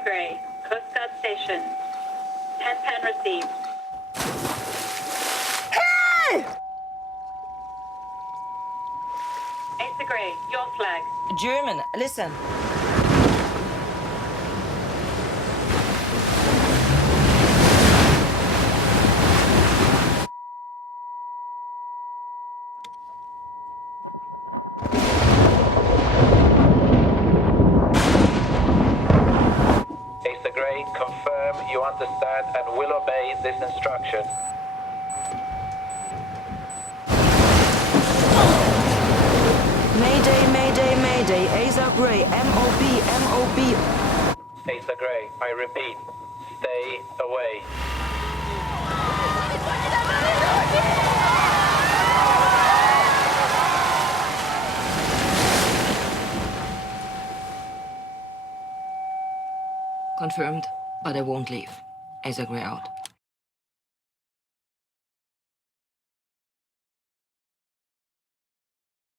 Acer Grey, Coast Guard Station. 10 pen received. Hey! Acer Grey, your flag. German, listen. Acer Grey, confirm you understand and will obey this instruction. Mayday, mayday, mayday. Acer Grey, MOB, MOB. Acer Grey, I repeat, stay away. Confirmed, but I won't leave. Acer Grey out.